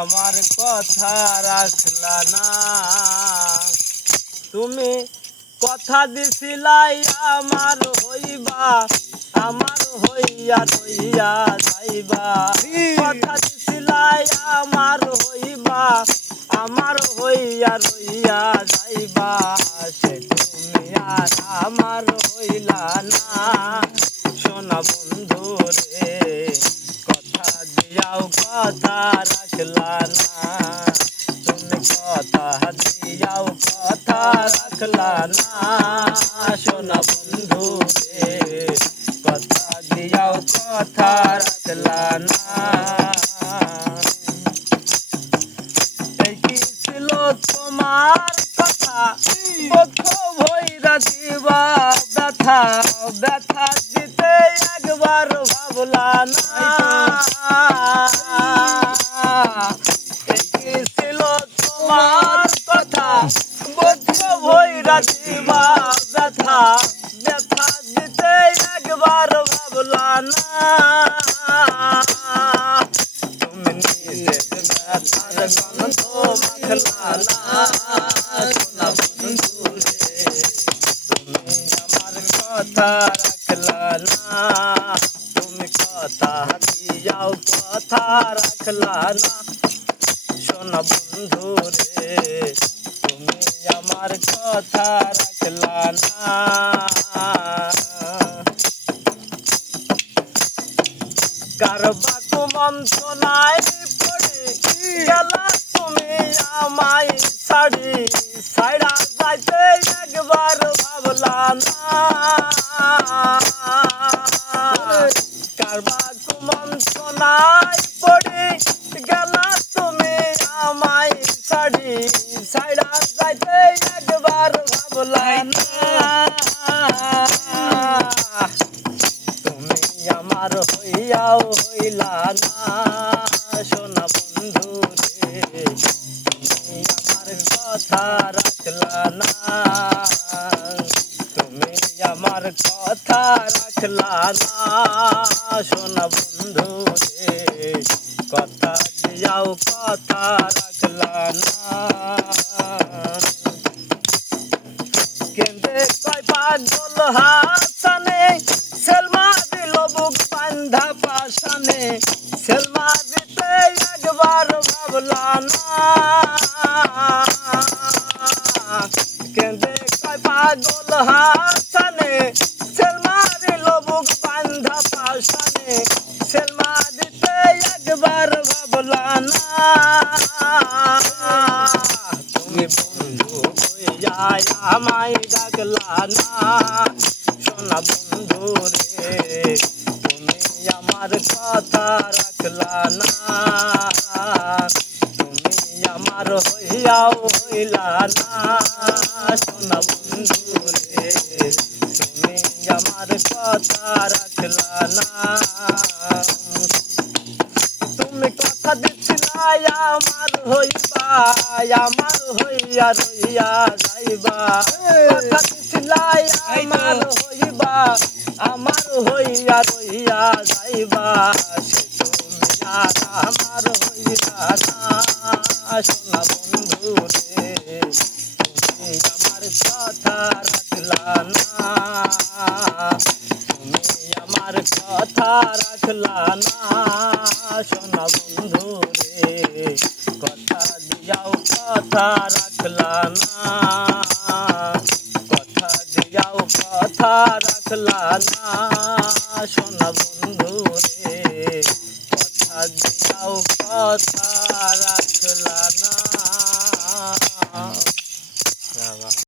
আমার কথা রাখলা না। তুমি কথা দিছিলাই আমার হইবা, আমার হইয়া রইয়া যাইবা। কথা দিছিলাই আমার হইবা, আমার হইয়া রইয়া যাইবা। সে তুমি আর আমার হইলা না। সোনা বন্ধু রে কথা দিয়াও কথা রাখলা না। তুমি কথা দিয়াও কথা রাখলা না। সোনা বন্ধু রে কথা দিয়াও কথা রাখলা না। এই কি ছিল তোমার কথা বক্ষ ভৈরা দিবা ব্যথা, ব্যথা দিতে একবার ভাবলা না। এই কি ছিল তোমার কথা বক্ষ ভৈরা দিবা ব্যথা, ব্যথা দিতে একবার ভাবলা না। তুমি নিজের ব্যথার গন্ধ মাখলা না। সোনা বন্ধু রে তুমি আমার কথা রাখলা না। তুমি কথা দিয়াও কথা রাখলা না। সোনা বন্ধু রে তুমি আমার কথা রাখলা না। কারবা কুমন্ত্রণায় পড়ে গেলা তুমি আমায় ছাড়ি, ছাইড়া যাইতে একবার ভাবলা না। কারবা কুমন্ত্রণায় পড়ে গেলা তুমি আমায় ছাড়ি, ছাইড়া যাইতে একবার ভাবলা না। তুমি আমার হইয়াও হইলা না। সোনা বন্ধু রে তুমি আমার কথা রাখলা না। তুমি আমার কথা রাখলা না। সোনা বন্ধু রে কথা দিয়াও কথা রাখলা না। কেন্দে কয় পাগল হাসানে সেলমা দিল বুক বান্ধা পাশানে। সেলমা দিতে একবার ভাবলা না। কেন্দে কয় পাগল হাসানে সেলমা দিল বুক বান্ধা পাশানে। সেলমা দিতে একবার ভাবলা না। তুমি বন্ধু হইয়া আমায় ডাকলা না। সোনা বন্ধু রে তুমি আমার কথা রাখলা না। তুমি আমার হইয়াও হইলা না। সোনা বন্ধু রে তুমি আমার কথা রাখলা না। তুমি কথা দিছিলাই আমার হইবা, আমার হইয়া রইয়া যাইবা। কথা দিছিলাই আমার হইবা, আমার হইয়া রইয়া যাইবা। সে তুমি আর আমার হইলা না। সোনা বন্ধু রে তুমি আমার কথা রাখলা না। তুমি আমার কথা রাখলা না। সোনা বন্ধু রে কথা দিয়াও কথা রাখলা না। কথা দিয়াও কথা রাখলা না। সোনা বন্ধু রে কথা দিয়াও কথা রাখলা।